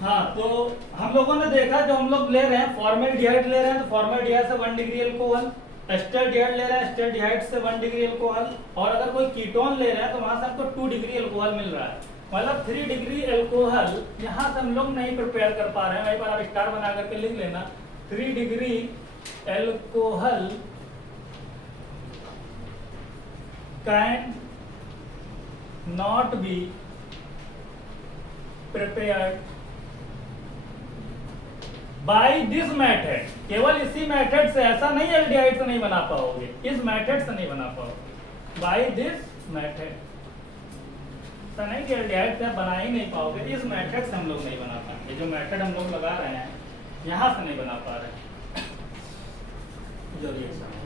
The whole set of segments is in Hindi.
हाँ, तो हम लोगों ने देखा जो हम लोग ले रहे हैं फॉर्मेल्डिहाइड ले रहे हैं तो फॉर्मेल्डिहाइड से 1 डिग्री अल्कोहल, एस्टल्डिहाइड ले रहे हैं एस्टल्डिहाइड से 1 डिग्री अल्कोहल, और अगर कोई कीटोन ले रहे हैं तो वहां से हमको 2 डिग्री अल्कोहल मिल रहा है। मतलब 3 डिग्री अल्कोहल यहाँ से हम लोग नहीं प्रिपेयर कर पा रहे हैं। वहीं पर आप स्टार बना करके लिख लेना 3 degree alcohol can not be prepared by this method. केवल इसी मेथड से, ऐसा नहीं एल्डिहाइड से नहीं बना पाओगे, इस मेथड से नहीं बना पाओगे, बाई दिस मेथड। ऐसा नहीं कि एल्डिहाइड से बना ही नहीं पाओगे, इस मेथड से हम लोग नहीं बना पाएंगे। जो मेथड हम लोग लगा रहे हैं यहां से नहीं बना पा रहे जो रिएक्शन।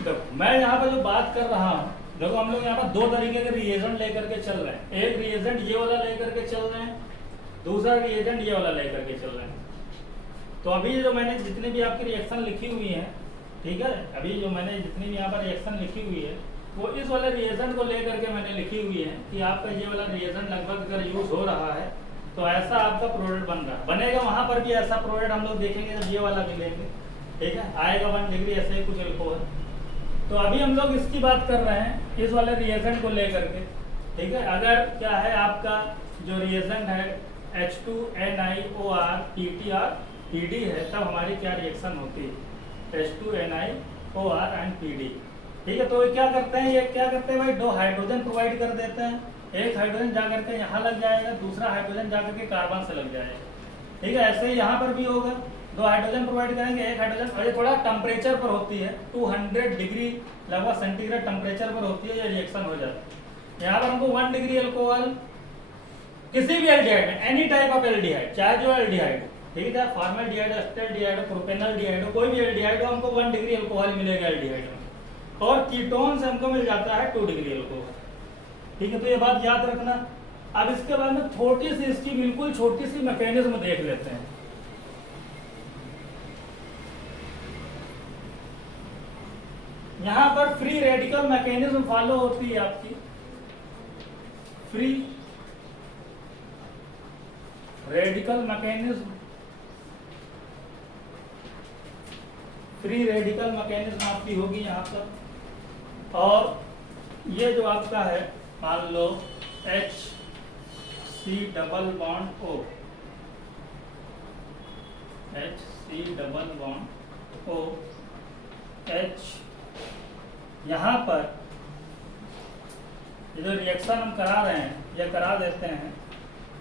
देखो मैं यहाँ पर जो बात कर रहा हूँ, देखो हम लोग यहाँ पर दो तरीके के रिएजेंट लेकर के चल रहे हैं। एक रिएजेंट ये वाला लेकर के चल रहे हैं, दूसरा रिएजेंट ये वाला लेकर के चल रहे हैं। तो अभी जो मैंने जितनी भी आपकी रिएक्शन लिखी हुई है, ठीक है, अभी जो मैंने जितनी भी यहाँ पर रिएक्शन लिखी हुई है वो इस वाले रिएजेंट को लेकर के मैंने लिखी हुई है कि आपका ये वाला रिएजेंट लगभग अगर यूज हो रहा है तो ऐसा आपका प्रोडक्ट बन रहा है, बनेगा। वहां पर भी ऐसा प्रोडक्ट हम लोग देखेंगे जब ये वाला भी लेंगे, ठीक है, आएगा 1 डिग्री ऐसे ही कुछ अल्कोहल। तो अभी हम लोग इसकी बात कर रहे हैं इस वाले रिएजेंट को लेकर के, ठीक है। अगर क्या है आपका जो रिएजेंट है H2NiOR PTR PD है, तब हमारी क्या रिएक्शन होती है H2NiOR एंड PD, ठीक है। तो ये क्या करते हैं, ये क्या करते हैं भाई, 2 हाइड्रोजन प्रोवाइड कर देते हैं। एक हाइड्रोजन जाकर के यहाँ लग जाएगा, दूसरा हाइड्रोजन जाकर के कार्बन से लग जाएगा, ठीक है। ऐसे ही यहाँ पर भी होगा, 2 हाइड्रोजन प्रोवाइड करेंगे, एक हाइड्रोजन, और ये थोड़ा टेम्परेचर पर होती है, 200 डिग्री लगभग सेंटीग्रेड टेम्परेचर पर होती है, ये रिएक्शन हो जाती है। यहाँ पर हमको 1 डिग्री अल्कोहल किसी भी एल्डिहाइड में, एनी टाइप ऑफ एल्डिहाइड, चाहे जो एल्डिहाइड, ठीक है, फॉर्मेल्डिहाइड, एस्टल्डिहाइड, प्रोपेनॉल्डिहाइड, कोई भी एल्डिहाइड हो, हमको 1 डिग्री अल्कोहल मिलेगा एल्डिहाइड में, और कीटोन से हमको मिल जाता है 2 डिग्री अल्कोहल, ठीक है। तो ये बात याद रखना। अब इसके बाद में थोड़ी सी इसकी बिल्कुल छोटी सी मैकेनिज्म देख लेते हैं। यहां पर फ्री रेडिकल मैकेनिज्म फॉलो होती है आपकी, free radical mechanism, free radical mechanism आपकी होगी यहां पर। और ये जो आपका है मान लो HC double bond O, HC double bond O, H, यहाँ पर ये जो रिएक्शन हम करा रहे हैं ये करा देते हैं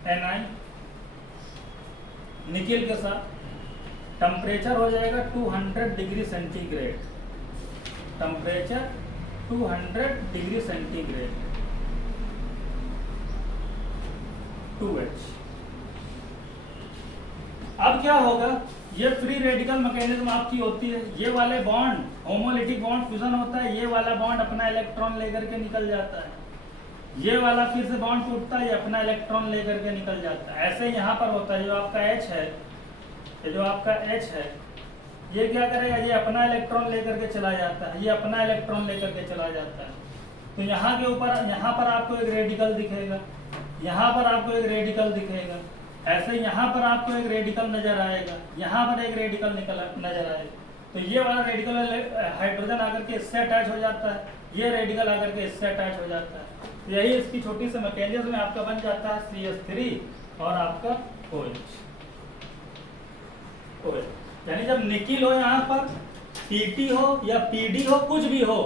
Ni निकिल के साथ। टेम्परेचर हो जाएगा 200 degree centigrade, temperature 200 degree centigrade, 2H। अब क्या होगा, ये फ्री रेडिकल मैकेनिज्म आपकी होती है, ये वाले बॉन्ड होमोलिटिक बॉन्ड फ्यूजन होता है, ये वाला बॉन्ड अपना इलेक्ट्रॉन लेकर के निकल जाता है, ये वाला फिर से बॉन्ड टूटता है, ये अपना इलेक्ट्रॉन लेकर के निकल जाता है। ऐसे यहाँ पर होता है, जो आपका H है, ये जो आपका H है, ये क्या करेगा, ये अपना इलेक्ट्रॉन लेकर के चला जाता है, ये अपना इलेक्ट्रॉन लेकर के चला जाता है। तो यहाँ के ऊपर, यहाँ पर आपको एक रेडिकल दिखेगा, यहाँ पर आपको एक रेडिकल दिखेगा, ऐसे यहाँ पर आपको एक रेडिकल नजर आएगा, यहाँ पर एक रेडिकल नजर आएगा। तो ये वाला रेडिकल हाइड्रोजन आकर के इससे अटैच हो जाता है, ये रेडिकल आकर के इससे अटैच हो जाता है। तो यही इसकी छोटी सी मैकेनिज्म में आपका बन जाता है CH3 और आपका OH। यानी जब निकिल हो यहाँ पर, PT हो या PD हो, कुछ भी हो,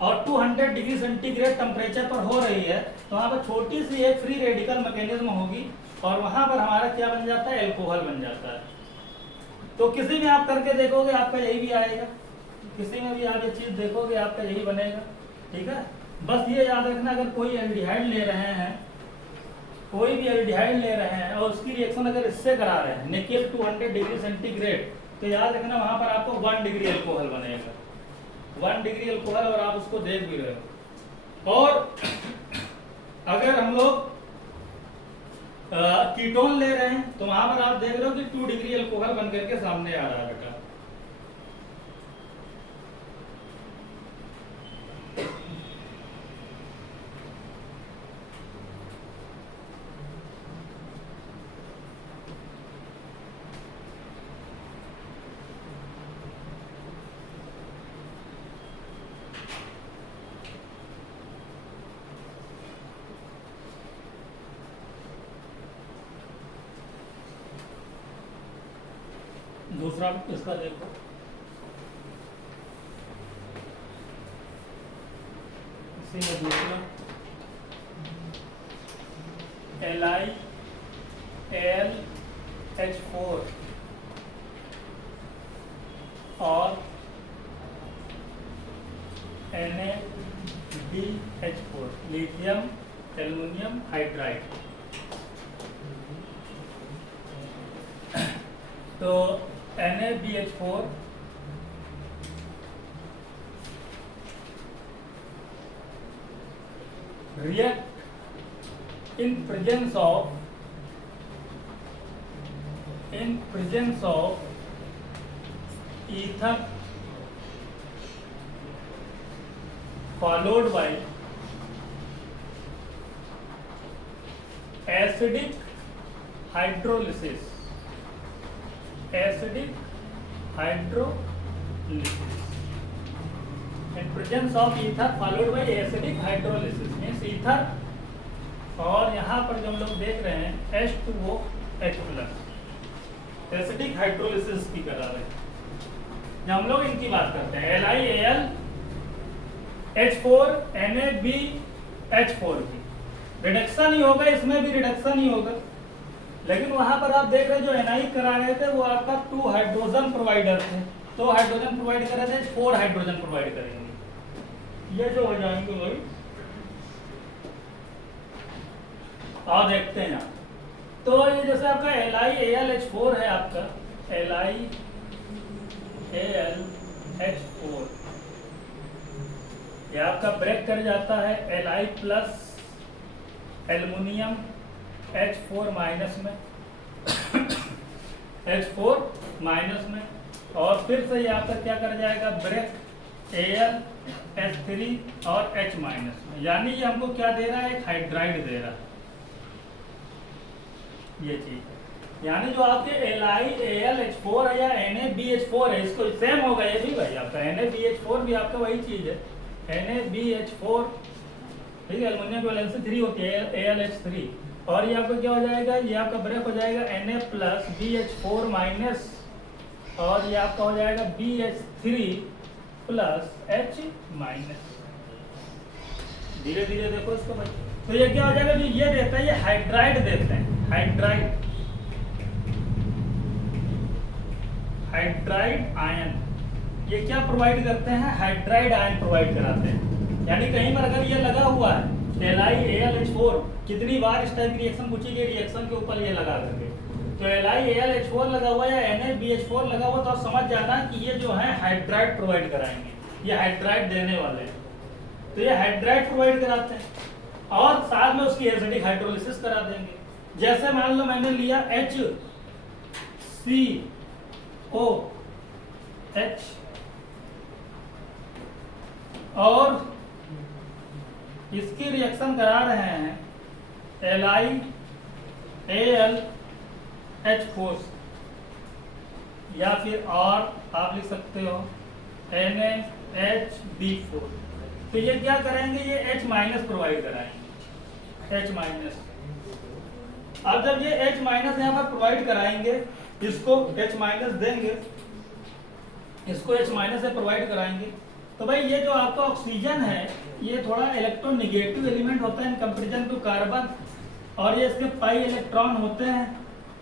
और 200 डिग्री सेंटीग्रेड टेम्परेचर पर हो रही है, तो वहाँ पर छोटी सी एक फ्री रेडिकल मैकेनिज्म होगी, और वहां पर हमारा क्या बन जाता है, एल्कोहल बन जाता है। तो किसी में आप करके देखोगे आपका यही भी आएगा, किसी में भी आप ये चीज देखोगे आपका यही बनेगा, ठीक है। बस ये याद रखना, अगर कोई एल्डिहाइड ले रहे हैं, कोई भी एल्डिहाइड ले रहे हैं और उसकी रिएक्शन अगर इससे करा रहे हैं निकिल 200 डिग्री सेंटीग्रेड, तो याद रखना वहां पर आपको 1 डिग्री अल्कोहल बनेगा, 1 डिग्री अल्कोहल, और आप उसको देख भी रहे हो। और अगर हम लोग कीटोन ले रहे हैं तो वहां पर आप देख रहे हो कि 2 डिग्री अल्कोहल बन करके सामने आ रहा है बेटा। दूसरा इसका देखो, इसी में दूसरा LiAlH4 और NaBH4 लिथियम एल्युमिनियम हाइड्राइड। तो NaBH4 react in presence of ether followed by acidic hydrolysis, in presence of ether followed by acidic hydrolysis means ether, और यहाँ पर जो हम लोग देख रहे हैं H2OH प्लस एसिडिक हाइड्रोलिसिस की करा रहे हैं। जब हम लोग इनकी बात करते हैं LiAlH4 NaBH4 की रिडक्शन ही होगा, इसमें भी रिडक्शन ही होगा, लेकिन वहां पर आप देख रहे हैं जो NI करा रहे थे वो आपका 2 हाइड्रोजन प्रोवाइडर थे, 2 हाइड्रोजन प्रोवाइड कर रहे थे, 4 हाइड्रोजन प्रोवाइड करेंगे। ये जो हो जाएंगे वही और देखते हैं आप। तो ये जैसे आपका LiAlH4 है, आपका LiAlH4 ये आपका ब्रेक कर जाता है Li plus aluminium H4 minus में H4 माइनस में, और फिर से ये आपका क्या कर जाएगा ब्रेक AlH3 और H माइनस में, यानी ये हमको क्या दे रहा है, एक हाइड्राइड दे रहा है ये चीज। यानी जो आपके LiAlH4 है या NaBH4 है, इसको सेम होगा ये भी भाई, आपका NaBH4 भी आपका वही चीज है NaBH4, ठीक है, एल्युमिनियम की वैलेंसी 3 होती है AlH3, और ये आपका क्या हो जाएगा, ये आपका ब्रेक हो जाएगा Na प्लस BH4 माइनस, और ये आपका हो जाएगा BH3 प्लस H माइनस। धीरे धीरे देखो इसको भाई, तो ये क्या हो जाएगा, जो ये देता है ये हाइड्राइड देते हैं, हाइड्राइड आयन। ये क्या प्रोवाइड करते हैं, हाइड्राइड आयन प्रोवाइड कराते हैं। यानी कहीं पर अगर ये लगा हुआ है LiAlH4, कितनी बार इस टाइप की रिएक्शन पूछी गई, रिएक्शन के ऊपर ये लगा करके, तो LiAlH4 लगा हुआ है या NaBH4 लगा हुआ, तो आप समझ जाना कि ये जो है हाइड्राइड प्रोवाइड कराएंगे, ये हाइड्राइड देने वाले हैं। तो ये हाइड्राइड प्रोवाइड कराते हैं और साथ में उसकी एसिडिक हाइड्रोलिसिस करा देंगे। जैसे मान लो मैंने लिया HCOH और इसकी रिएक्शन करा रहे हैं LiAlH4 या फिर और आप लिख सकते हो NaHB4। तो ये क्या करेंगे, ये H माइनस प्रोवाइड कराएंगे, H माइनस। अब जब ये H माइनस यहाँ पर प्रोवाइड कराएंगे, इसको H माइनस देंगे, इसको H माइनस से प्रोवाइड कराएंगे, तो भाई ये जो आपका ऑक्सीजन है ये थोड़ा इलेक्ट्रोनेगेटिव एलिमेंट होता है इन कंपेरिजन टू कार्बन, और ये इसके पाई इलेक्ट्रॉन होते हैं।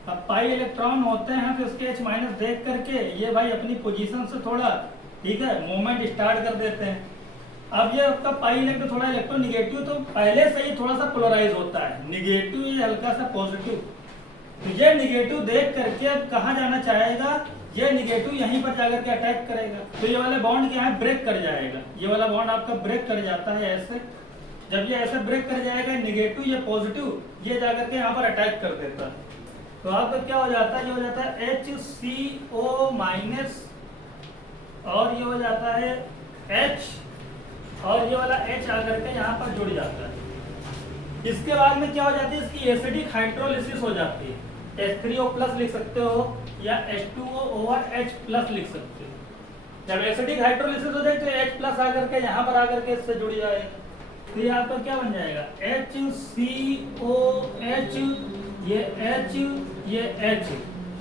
अब पाई इलेक्ट्रॉन होते हैं तो इसके H माइनस देख करके ये भाई अपनी पोजीशन से थोड़ा, ठीक है, मूवमेंट स्टार्ट कर देते हैं। अब ये आपका पाई इलेक्ट्रॉन थोड़ा इलेक्ट्रोनेगेटिव, तो पहले से ही थोड़ा सा पोलराइज होता है, नेगेटिव ये हल्का सा पॉजिटिव। तो ये नेगेटिव देख करके अब कहाँ जाना चाहेगा, ये नेगेटिव यहीं पर जाकर के अटैक करेगा, तो ये वाला बॉन्ड क्या है, ब्रेक कर जाएगा। ये वाला बॉन्ड आपका ब्रेक कर जाता है ऐसे। जब ये ऐसे ब्रेक कर जाएगा नेगेटिव या पॉजिटिव, ये जाकर के यहाँ पर अटैक कर देता है। तो आपका क्या हो जाता है, ये हो जाता है HCO माइनस, और ये हो जाता है H, और ये वाला H आकर के यहाँ पर जुड़ जाता है। इसके बाद में क्या हो जाती है, इसकी एसिडिक हाइड्रोलिसिस हो जाती है। H3O प्लस लिख सकते हो या H2O ओवर H प्लस लिख सकते हो। जब एसिडिक हाइड्रोलिसिस हो जाए तो H प्लस आकर के यहाँ पर आकर के इससे जुड़ जाएगा। तो ये आपका क्या बन जाएगा, HCOH, ये H, ये H।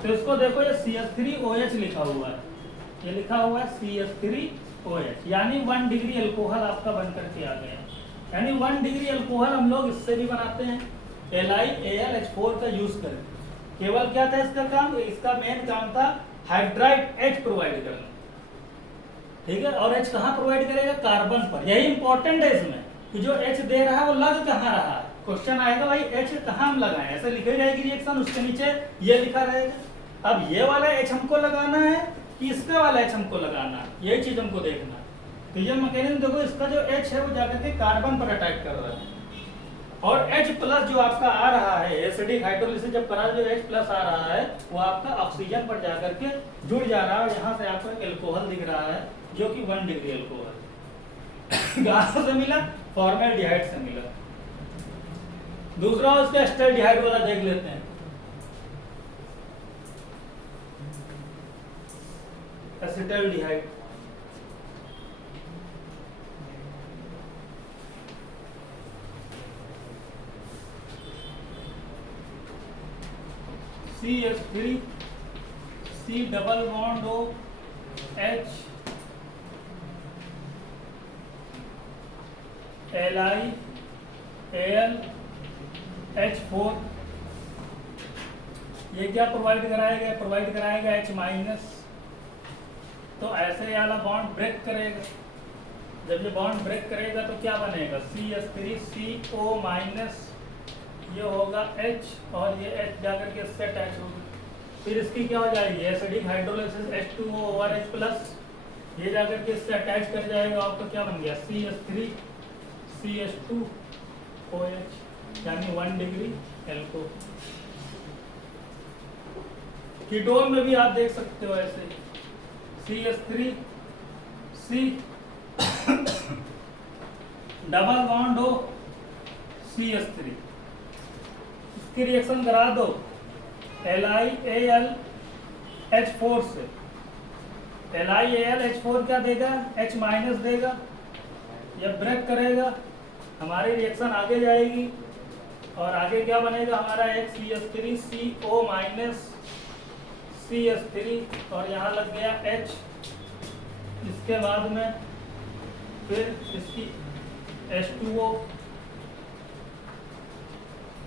तो इसको देखो, ये CH3OH लिखा हुआ है, ये लिखा हुआ है CH3OH, यानी 1 डिग्री अल्कोहल आपका बन करके आ गया। यानी 1 डिग्री अल्कोहल हम लोग इससे भी बनाते हैं, LiAlH4 का यूज करके। केवल क्या था इसका काम, इसका मेन काम था हाइड्राइड H प्रोवाइड करना, ठीक है। और H कहाँ प्रोवाइड करेगा, कार्बन पर। यही इंपॉर्टेंट है इसमें कि जो H दे रहा है वो लग कहाँ रहा है। क्वेश्चन आएगा भाई H कहाँ हम लगाएं, ऐसे लिखी जाएगी रिएक्शन, उसके नीचे ये लिखा रहेगा। अब ये वाला H हमको लगाना है कि इसका वाला H हमको लगाना है, यही चीज हमको देखना है। तो ये मैकेनिज्म देखो, इसका जो H है वो जाकर के कार्बन पर अटैक कर रहा है, और H प्लस जो आपका आ रहा है, एसिडिक हाइड्रोलिसिस जब करा जो H प्लस आ रहा है वो आपका ऑक्सीजन पर जाकर के जुड़ जा रहा है, और यहाँ से आपको एल्कोहल दिख रहा है जो कि 1 डिग्री अल्कोहल कहाँ से मिला, फॉर्मेल्डिहाइड से मिला। दूसरा उसका एस्टल्डिहाइड वाला देख लेते हैं। Acetaldehyde, CH3 C double bond O H LiAlH4, ये क्या प्रोवाइड कराएगा, प्रोवाइड कराएगा H माइनस। तो ऐसे वाला बॉन्ड ब्रेक करेगा, जब ये बॉन्ड ब्रेक करेगा तो क्या बनेगा, CH3CO माइनस, ये होगा H, और ये H जाकर के इससे अटैच होगा। फिर इसकी क्या हो जाएगी, acidic hydrolysis H2O over H plus, ये जाकर के इससे अटैच कर जाएगा, आपका क्या बन गया, CH3 CH2OH, यानी 1 डिग्री एल्कोहल। कीटोन में भी आप देख सकते हो ऐसे, CH3 C double bond O CH3, इसकी रिएक्शन करा दो LiAlH4 से। LiAlH4 क्या देगा, H माइनस देगा, यह ब्रेक करेगा, हमारी रिएक्शन आगे जाएगी, और आगे क्या बनेगा हमारा, एक CH3CO माइनस CH3, और यहाँ लग गया H। इसके बाद में फिर इसकी H2O,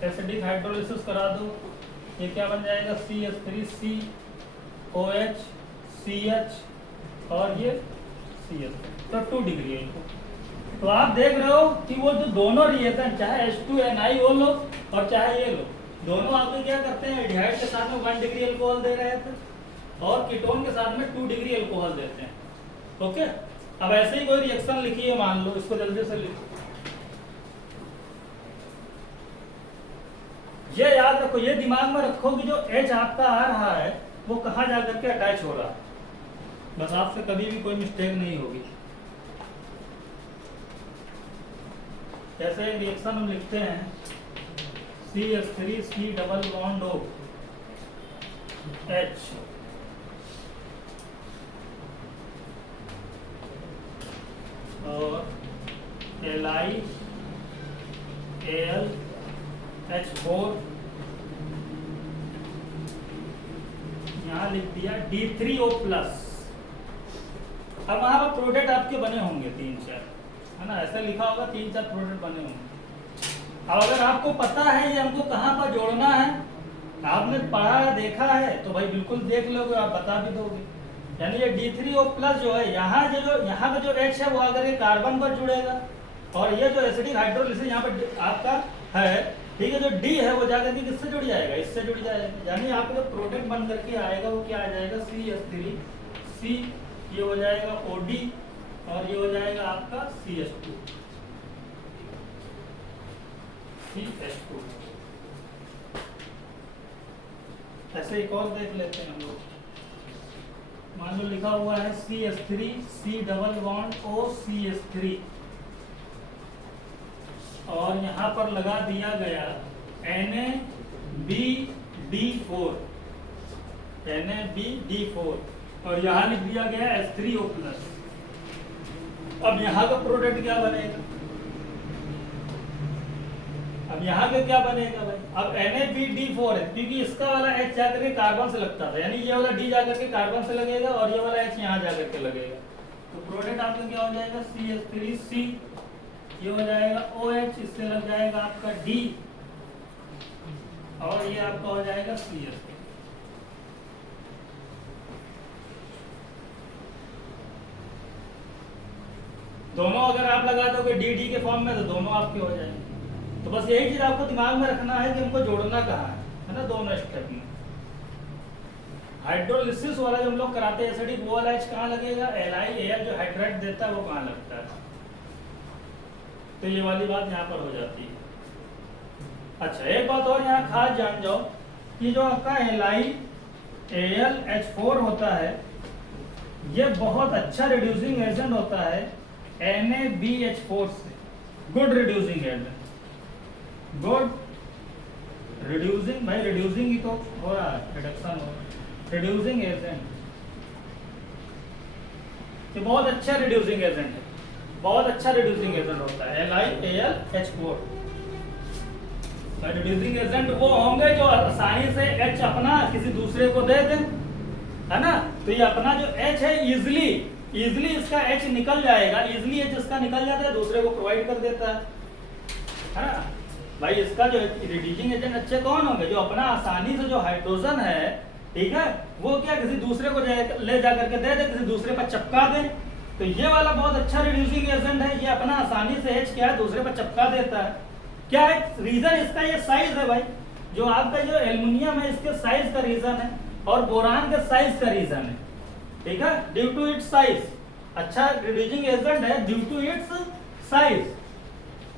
एसिडिक हाइड्रोलिसिस करा दो, ये क्या बन जाएगा, CH3COH CH, और ये CH, तो 2 डिग्री है इनको। तो आप देख रहे हो कि वो जो दोनों रिएक्शन, चाहे H2Ni वो लो और चाहे ये लो, दोनों आपके क्या करते हैं, एल्डिहाइड के साथ में 1 डिग्री अल्कोहल दे रहे थे, और कीटोन के साथ में 2 डिग्री अल्कोहल देते हैं। ओके, अब ऐसे ही कोई रिएक्शन लिखिए, मान लो, इसको जल्दी से लिखो। ये याद रखो, ये दिमाग में रखो कि जो H आपका आ रहा है वो कहाँ जाकर के अटैच हो रहा है, बस आपसे कभी भी कोई मिस्टेक नहीं होगी। जैसे रिएक्शन हम लिखते हैं CH3 C double bond O H, और LiAlH4, यहाँ लिख दिया D3O प्लस। अब वहां पर प्रोडक्ट आपके बने होंगे 3-4, है ना, ऐसा लिखा होगा 3-4 प्रोडक्ट बने होंगे। अब अगर आपको पता है ये हमको कहाँ पर जोड़ना है, आपने पढ़ा है, देखा है, तो भाई बिल्कुल देख लोगे, आप बता भी दोगे। यानी ये D3O प्लस जो है, यहाँ का जो H है वो अगर ये कार्बन पर जुड़ेगा, और ये जो एसिडिक हाइड्रोलिसिस यहाँ पर आपका है, ठीक है, जो D है वो जाकर के किससे जुड़ जाएगा, इससे जुड़ जाएगा। यानी आपका जो प्रोडक्ट बन करके आएगा वो क्या आ जाएगा, CH3C, ये हो जाएगा OD, और ये हो जाएगा आपका CH2। CH2। ऐसे एक और देख लेते हैं हम लोग। मान लो लिखा हुआ है CH3 C double bond O CH3 और यहाँ पर लगा दिया गया NaBD4 और यहाँ लिख दिया गया H3O+। अब यहाँ का प्रोडक्ट क्या बनेगा? अब यहाँ पे क्या बनेगा भाई? अब NaBD4 है क्योंकि इसका वाला H जाकर के कार्बन से लगता था, यानी ये वाला D जाकर के कार्बन से लगेगा और ये वाला H यहाँ जाकर के लगेगा। तो प्रोडक्ट आपका क्या हो जाएगा? CH3C, ये हो जाएगा OH, इससे लग जाएगा आपका D और ये आपका हो जाएगा CH। दोनों अगर आप लगा दोगे डी के फॉर्म में तो दोनों आपके हो जाएंगे। तो बस यही चीज आपको दिमाग में रखना है कि हमको जोड़ना कहाँ है ना, दोनों स्टेप में। हाइड्रोलिसिस वाला जो हम लोग कराते हैं एसिडिक, वो वाला H कहाँ लगेगा? LiAl जो हाइड्रेट देता है वो कहाँ लगता है? तो ये वाली बात यहाँ पर हो जाती है। अच्छा, एक बात और यहाँ खास जान जाओ कि जो आपका LiAlH4 होता है ये बहुत अच्छा रिड्यूसिंग एजेंट होता है NaBH4 से। Good reducing agent, good reducing, भाई रिड्यूसिंग ही तो हो रहा है, रिडक्शन हो रहा है, रिड्यूसिंग एजेंट। ये बहुत अच्छा रिड्यूसिंग एजेंट है, बहुत अच्छा रिड्यूसिंग एजेंट होता है LiAlH4। रिड्यूसिंग एजेंट वो होंगे जो आसानी से H अपना किसी दूसरे को दे दें, है ना। तो ये अपना जो H है इजिली इसका H निकल जाएगा, इजिली H इसका निकल जाता है, दूसरे को प्रोवाइड कर देता है ना भाई। इसका जो रिड्यूसिंग एजेंट अच्छे कौन होंगे? जो अपना आसानी से जो हाइड्रोजन है, ठीक है, वो क्या किसी दूसरे को ले जा करके दे दे, किसी दूसरे पर चिपका दे। तो ये वाला बहुत अच्छा रिड्यूसिंग एजेंट है, ये अपना आसानी से H क्या है दूसरे पर चिपका देता है। क्या है रीजन इसका? ये साइज है भाई, जो आपका जो एल्युमिनियम है इसके साइज का रीजन है और बोरान के साइज का रीजन है, ठीक है, ड्यू टू इट्स साइज। अच्छा रिड्यूसिंग एजेंट है due to its size,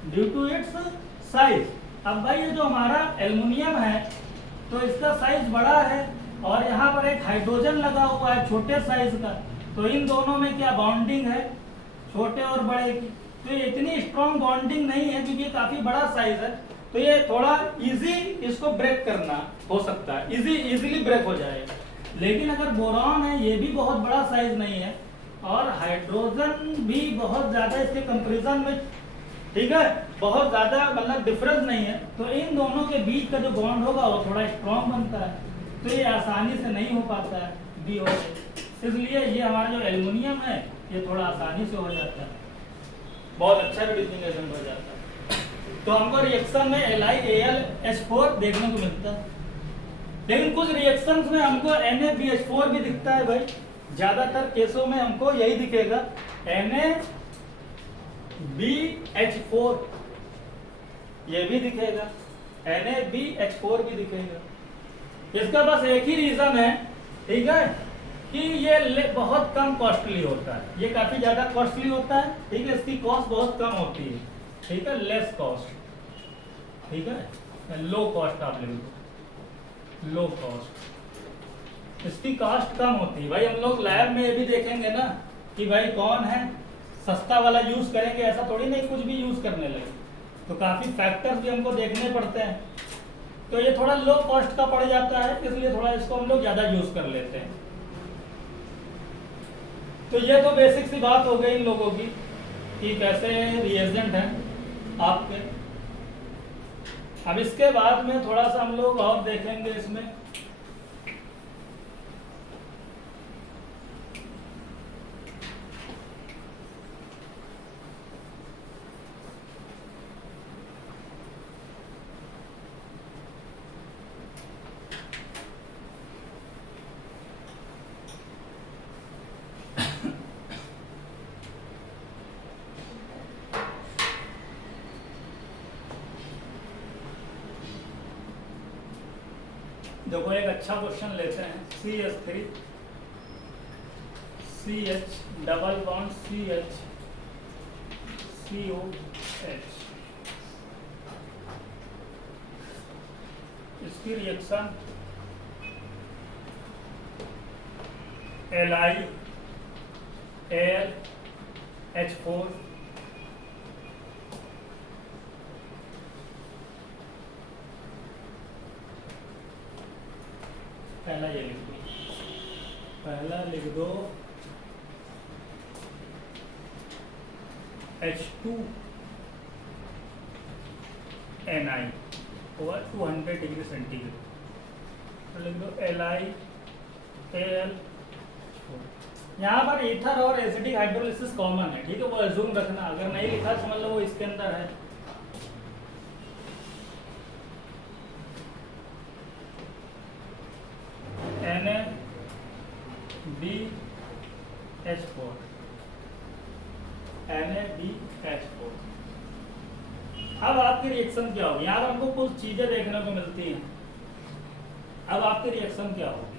due to its size. अब भाई ये जो हमारा एल्युमिनियम है तो इसका साइज बड़ा है और यहाँ पर एक हाइड्रोजन लगा हुआ है छोटे साइज का, तो इन दोनों में क्या बॉन्डिंग है? छोटे और बड़े की। तो ये इतनी स्ट्रॉन्ग बॉन्डिंग नहीं है क्योंकि काफी बड़ा साइज है, तो ये थोड़ा इजी इसको ब्रेक करना हो सकता है, इजीली ब्रेक हो जाएगा। लेकिन अगर बोरॉन है, ये भी बहुत बड़ा साइज नहीं है और हाइड्रोजन भी बहुत ज्यादा इसके कंपैरिजन में, ठीक है, बहुत ज्यादा मतलब डिफरेंस नहीं है, तो इन दोनों के बीच का जो बॉन्ड होगा वो थोड़ा स्ट्रॉन्ग बनता है, तो ये आसानी से नहीं हो पाता है बी हो। इसलिए ये हमारा जो एल्युमिनियम है ये थोड़ा आसानी से हो जाता है, बहुत अच्छा रिड्यूसिंग एजेंट हो जाता है। तो हमको रिएक्शन में LiAlH4 देखने को मिलता है, लेकिन कुछ रिएक्शंस में हमको NaBH4 भी दिखता है भाई। ज्यादातर केसों में हमको यही दिखेगा NaBH4, ये भी दिखेगा, NaBH4 भी दिखेगा। इसका बस एक ही रीजन है, ठीक है, कि ये बहुत कम कॉस्टली होता है, ये काफी ज्यादा कॉस्टली होता है, ठीक है, इसकी कॉस्ट बहुत कम होती है, ठीक है, लेस कॉस्ट, ठीक है, लो कॉस्ट आप ले लो, लो कॉस्ट, इसकी कॉस्ट कम होती है भाई। हम लोग लैब में ये भी देखेंगे ना कि भाई कौन है सस्ता वाला यूज करेंगे, ऐसा थोड़ी नहीं कुछ भी यूज करने लगे, तो काफी फैक्टर्स भी हमको देखने पड़ते हैं, तो ये थोड़ा लो कॉस्ट का पड़ जाता है, इसलिए थोड़ा इसको हम लोग ज्यादा यूज कर लेते हैं। तो ये तो बेसिक सी बात हो गई इन लोगों की कि कैसे रिएजेंट हैं आपके। अब इसके बाद में थोड़ा सा हम लोग और देखेंगे इसमें, देखो एक अच्छा क्वेश्चन लेते हैं, CH3 CH double bond CH COH, इसकी रिएक्शन LiAlH4 पहला ये लिख दो, पहला लिख दो H2Ni ओवर 200 डिग्री सेंटीग्रेड, तो लिख दो LiAl। यहाँ पर ईथर और एसिडिक हाइड्रोलिसिस कॉमन है, ठीक है, वो अज्यूम रखना, अगर नहीं लिखा समझ लो वो इसके अंदर है। NaBH4 NaBH4। अब आपकी रिएक्शन क्या होगी? यहाँ पर हमको कुछ चीजें देखने को मिलती हैं। अब आपकी रिएक्शन क्या होगी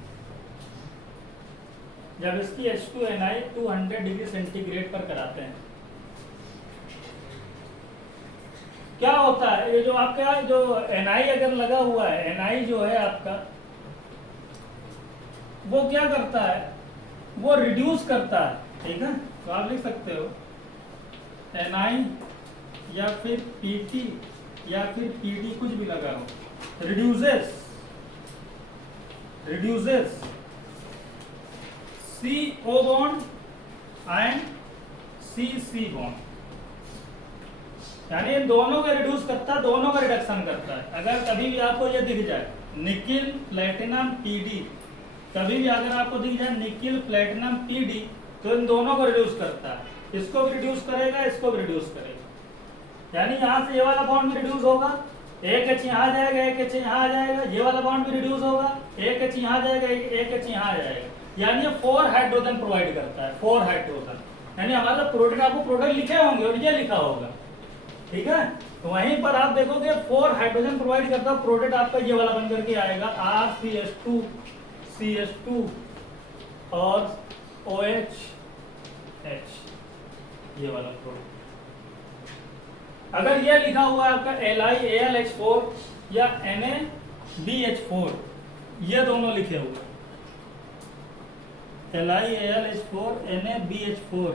जब इसकी H2Ni 200 डिग्री सेंटीग्रेड पर कराते हैं? क्या होता है, ये जो आपका जो Ni अगर लगा हुआ है, Ni जो है आपका, वो क्या करता है, वो रिड्यूस करता है, ठीक है, तो आप लिख सकते हो Ni या फिर PT या फिर PD, कुछ भी लगा हो, reduces CO bond and CC bond, यानी इन दोनों का रिड्यूस करता है, दोनों का रिडक्शन करता है। अगर कभी भी आपको ये दिख जाए निकिल प्लेटिनम PD, कभी भी अगर आपको दिख जाए निकिल प्लेटिनम PD, तो इन दोनों को रिड्यूस करता है, इसको भी रिड्यूस करेगा, इसको भी रिड्यूस करेगा। यानी यहाँ से ये वाला बॉन्ड भी रिड्यूस होगा, एक H यहाँ आ जाएगा, एक H यहाँ आ जाएगा, ये वाला बॉन्ड भी रिड्यूस होगा, एक H यहाँ आ जाएगा, एक H यहाँ आ जाएगा, यानी ये 4 हाइड्रोजन प्रोवाइड करता है, 4 हाइड्रोजन। यानी हमारा प्रोडक्ट, आपको प्रोडक्ट लिखे होंगे और ये लिखा होगा, ठीक है, तो वहीं पर आप देखोगे 4 हाइड्रोजन प्रोवाइड करता है प्रोडक्ट, आपका ये वाला बन करके आएगा RCH2 और OH, ये वाला प्रोडक्ट। अगर ये लिखा हुआ है आपका LiAlH4 या NaBH4, ये दोनों लिखे हुए LiAlH4 NaBH4,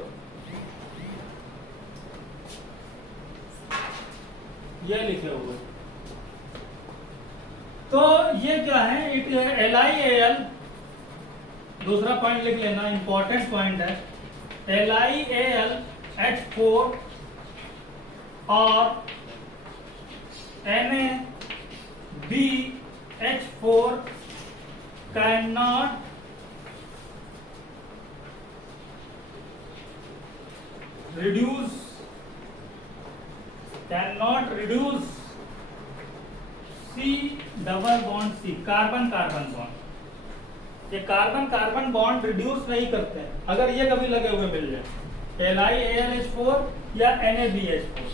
ये लिखे हुए, तो ये क्या है, इट LiAl, दूसरा पॉइंट लिख लेना, इंपॉर्टेंट पॉइंट है, LiAlH4 और NaBH4 cannot reduce C double bond C, carbon carbon bond, ये कार्बन कार्बन बॉन्ड रिड्यूस नहीं करते हैं। अगर ये कभी लगे हुए मिल जाए LiAlH4 या NaBH4,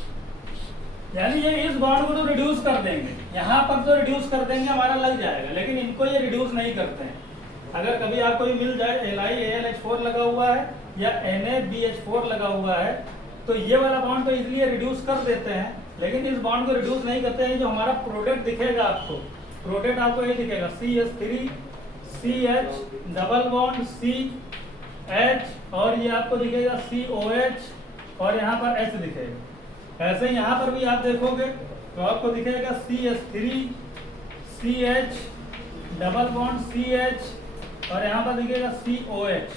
यानी ये इस बॉन्ड को तो रिड्यूस कर देंगे, यहाँ पर तो रिड्यूस कर देंगे, हमारा लग जाएगा, लेकिन इनको ये रिड्यूस नहीं करते हैं। अगर कभी आपको ये मिल जाए LiAlH4 लगा हुआ है या NaBH4 लगा हुआ है, तो ये वाला बॉन्ड तो इसलिए रिड्यूस कर देते हैं, लेकिन इस बॉन्ड को रिड्यूस नहीं करते हैं। जो हमारा प्रोडक्ट दिखेगा आपको, प्रोडक्ट आपको ये दिखेगा CH3 CH double bond CH, और ये आपको दिखेगा COH और यहाँ पर H दिखेगा। ऐसे ही यहाँ पर भी आप देखोगे तो आपको दिखेगा CH3 CH double bond CH और यहाँ पर दिखेगा COH।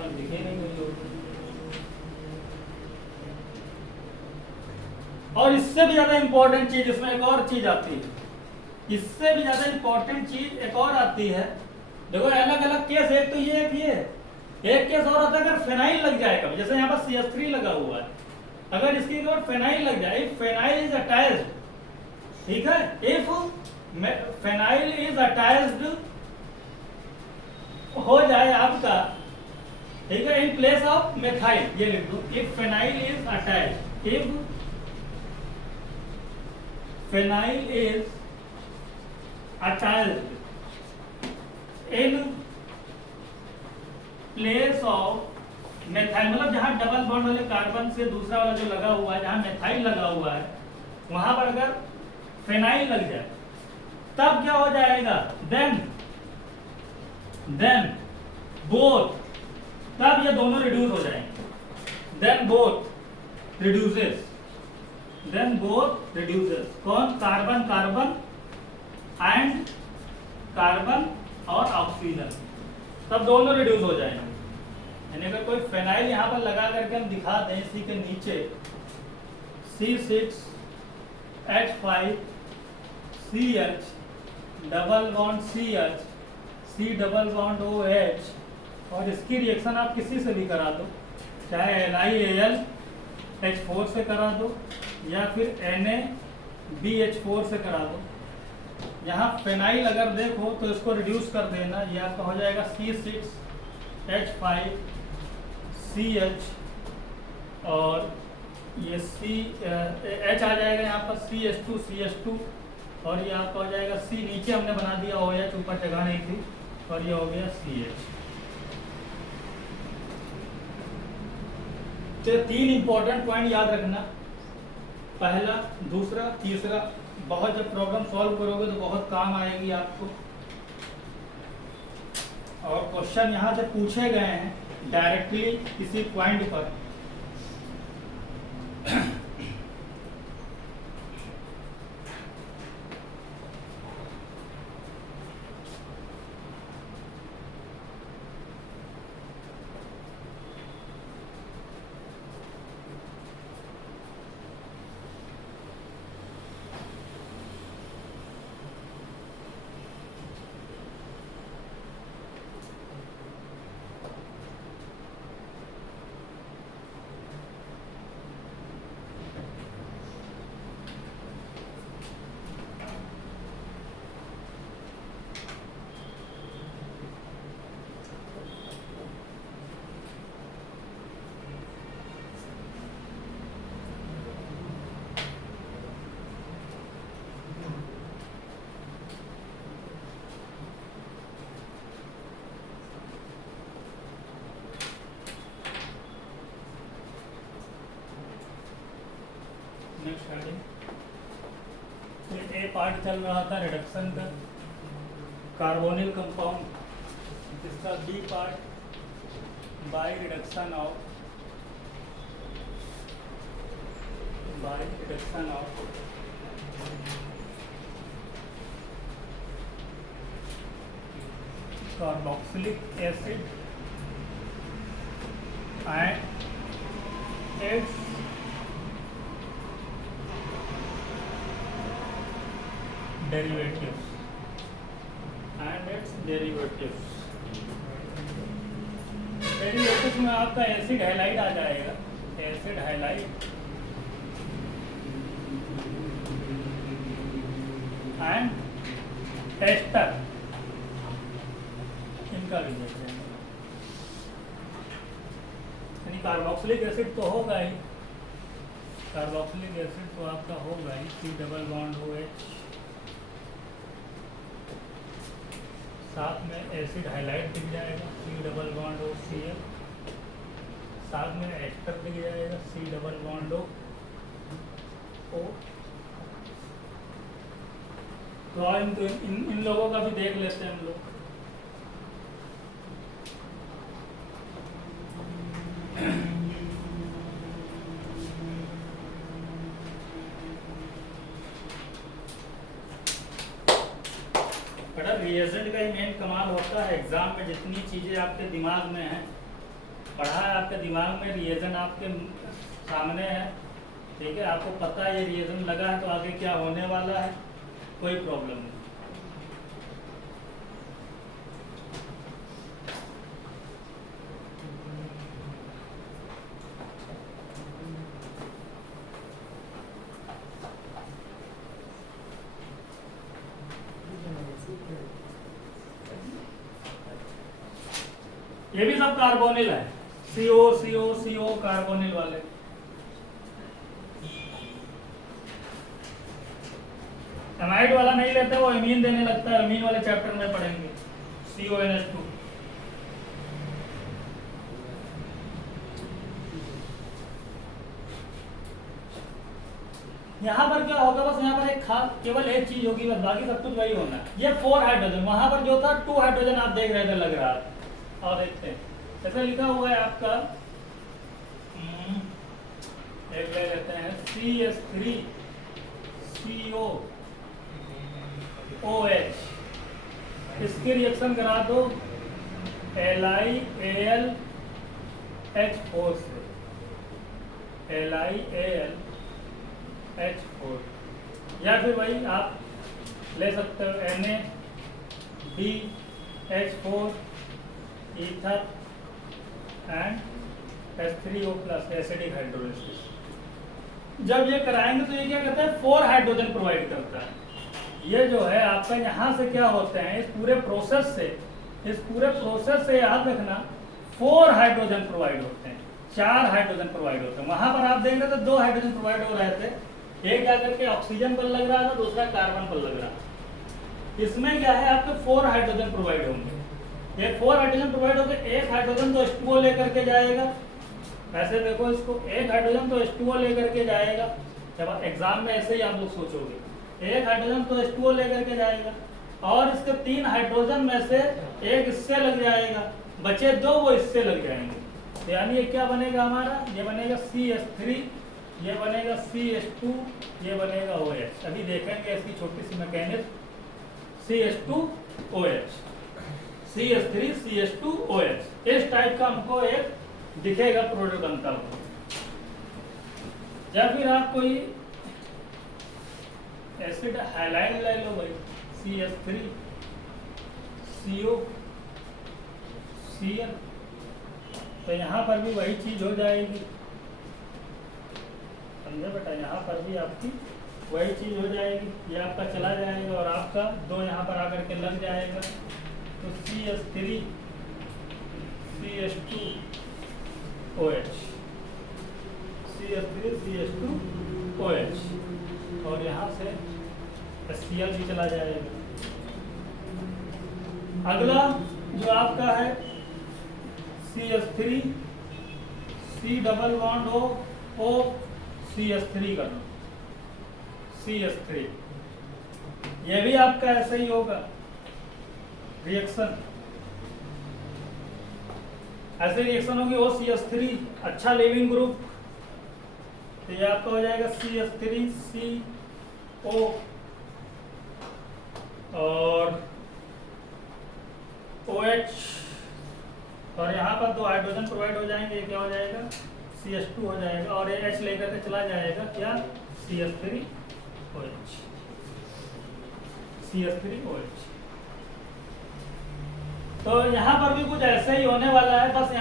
अब दिखे नहीं मुझे। और इससे भी ज्यादा इंपॉर्टेंट चीज, इसमें एक और चीज आती है, इससे भी ज्यादा इंपॉर्टेंट चीज एक और आती है। देखो अलग अलग केस, एक तो ये एक केस और आता है अगर फेनाइल लग जाए कभी, जैसे यहाँ पर CH3 लगा हुआ है, अगर इसके ऊपर फेनाइल लग जाए, फेनाइल इज अटैच्ड, ठीक है, इफ फेनाइल इज अटैच्ड हो जाए आपका, ठीक है, इन प्लेस ऑफ मेथाइल, ये लिख दो, if phenyl is attached, if phenyl is attached in place of methyl मतलब जहाँ डबल बॉन्ड वाले कार्बन से दूसरा वाला जो लगा हुआ है, जहाँ मेथाइल लगा हुआ है, वहां पर अगर फेनाइल लग जाए तब क्या हो जाएगा, देन बोथ, तब ये दोनों रिड्यूस हो जाएंगे, देन बोथ रिड्यूसेस, कौन, कार्बन कार्बन एंड कार्बन और ऑक्सीजन, तब दोनों रिड्यूस हो जाएंगे। यानी अगर कोई फेनाइल यहाँ पर लगा करके हम दिखा दें इसी के नीचे C6H5CH double bond CH C double bond OH, और इसकी रिएक्शन आप किसी से भी करा दो, चाहे NiAlH4 से करा दो या फिर NaBH4 से करा दो। यहाँ फेनाइल अगर देखो तो इसको रिड्यूस कर देना, ये आपका हो जाएगा C6H5CH और ये H आ जाएगा यहाँ पर CH2 और ये आपका हो जाएगा C, नीचे हमने बना दिया OH, ऊपर जगह नहीं थी, और ये हो गया CH। तो 3 इंपॉर्टेंट पॉइंट याद रखना, पहला, दूसरा, तीसरा, बहुत जब प्रॉब्लम सॉल्व करोगे तो बहुत काम आएगी आपको। और क्वेश्चन यहाँ से पूछे गए हैं डायरेक्टली किसी पॉइंट पर, ए पार्ट चल रहा था रिडक्शन का, कार्बोनिल कंपाउंड, जिसका B part by reduction of carboxylic acid and its derivatives में आपका एसिड हैलाइड आ जाएगा, एसिड हैलाइड एंड एस्टर, इनका रिएक्शन, यानी कार्बोक्सिलिक एसिड तो होगा ही, कार्बोक्सिलिक एसिड तो आपका होगा ही, C डबल बॉन्ड OH, साथ में एसिड हाइलाइट दिख जाएगा C डबल बॉन्ड OCl, साथ में एस्टर दिख जाएगा C डबल बॉन्ड O। तो इन लोगों का भी देख लेते हैं हम लोग। रिएजेंट का ही मेन कमाल होता है एग्जाम में, जितनी चीजें आपके दिमाग में हैं, पढ़ा है आपके दिमाग में, रिएजेंट आपके सामने है, ठीक है, आपको पता है ये रिएजेंट लगा है तो आगे क्या होने वाला है, कोई प्रॉब्लम नहीं। ये भी सब कार्बोनिल है, CO कार्बोनिल वाले। एमाइड वाला नहीं लेते, वो एमीन देने लगता है, एमीन वाले चैप्टर में पढ़ेंगे, CONH2। यहाँ पर क्या होगा, बस यहाँ पर एक खास केवल एक चीज होगी, बस बाकी सब कुछ वही होना है। ये 4 हाइड्रोजन, वहां पर जो था 2 हाइड्रोजन आप देख रहे थे लग रहा था। और देखते हैं जैसे लिखा हुआ है आपका, एक ले लेते हैं CH3 CO OH, इसकी रिएक्शन करा दो LiAl H4 से, LiAl H4, या फिर वही आप ले सकते हो NaBH4 ether and H3O plus, acidic hydrolysis. जब ये कराएंगे तो ये क्या कहता है, 4 हाइड्रोजन प्रोवाइड करता है। ये जो है आपका यहाँ से क्या होते हैं, इस पूरे प्रोसेस से याद रखना 4 हाइड्रोजन प्रोवाइड होते हैं, 4 हाइड्रोजन प्रोवाइड होते हैं। वहां पर आप देख रहे थे 2 हाइड्रोजन प्रोवाइड हो रहे थे, एक जाकर के ऑक्सीजन पर लग रहा था, दूसरा कार्बन पर लग रहा था। इसमें क्या है, आपके 4 हाइड्रोजन प्रोवाइड होंगे। ये 4 हाइड्रोजन प्रोवाइड होंगे, एक हाइड्रोजन तो H2O लेकर के जाएगा। वैसे देखो इसको, एक हाइड्रोजन तो H2O लेकर के जाएगा, जब एग्जाम में ऐसे ही आप लोग सोचोगे, एक हाइड्रोजन तो H2O लेकर के जाएगा, और इसके 3 हाइड्रोजन में से एक इससे लग जाएगा, बचे 2 वो इससे लग जाएंगे। यानी ये क्या बनेगा हमारा, ये बनेगा CH3, ये बनेगा CH2, ये बनेगा OH। अभी देखेंगे इसकी छोटी सी मैकेनिज्म, CH2OH, CH3 CH2OH, इस टाइप का हमको एक दिखेगा प्रोडक्ट बनता हुआ। या फिर आप कोई एसिड हाइलाइड ले लो भाई, CH3 CO Cl, तो यहाँ पर भी वही चीज हो जाएगी, समझे बेटा, यहाँ पर भी आपकी वही चीज हो जाएगी। ये आपका चला जाएगा और आपका 2 यहाँ पर आकर के लग जाएगा, तो CH3 CH2OH, CH3 CH2OH, और यहाँ से HCl भी चला जाएगा। अगला जो आपका है CH3 C double bond O CH3 का CH3, ये भी आपका ऐसा ही होगा रिएक्शन, ऐसे रिएक्शन होगी। O CH3 अच्छा लिविंग ग्रुप, तो ये आपका हो जाएगा CH3 CO और OH, और यहाँ पर 2 हाइड्रोजन प्रोवाइड हो जाएंगे, ये क्या हो जाएगा CH2 हो जाएगा, और ये H लेकर के चला जाएगा क्या, CH3OH, CH3OH। तो यहाँ पर भी कुछ ऐसा ही होने वाला है, बस यहाँ